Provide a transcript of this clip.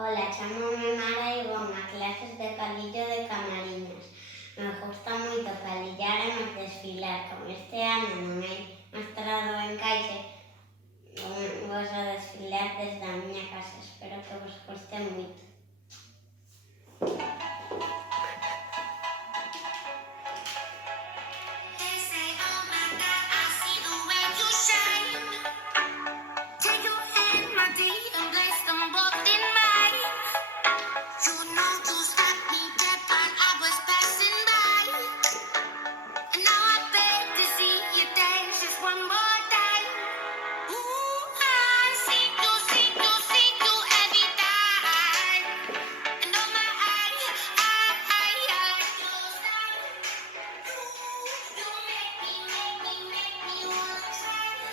Hola, chamome Mara e vou a clases de palillo de camariñas. Me gusta moito palillar e máis desfilar. Como este ano non hai mestrado en caixe, vou a desfilar desde a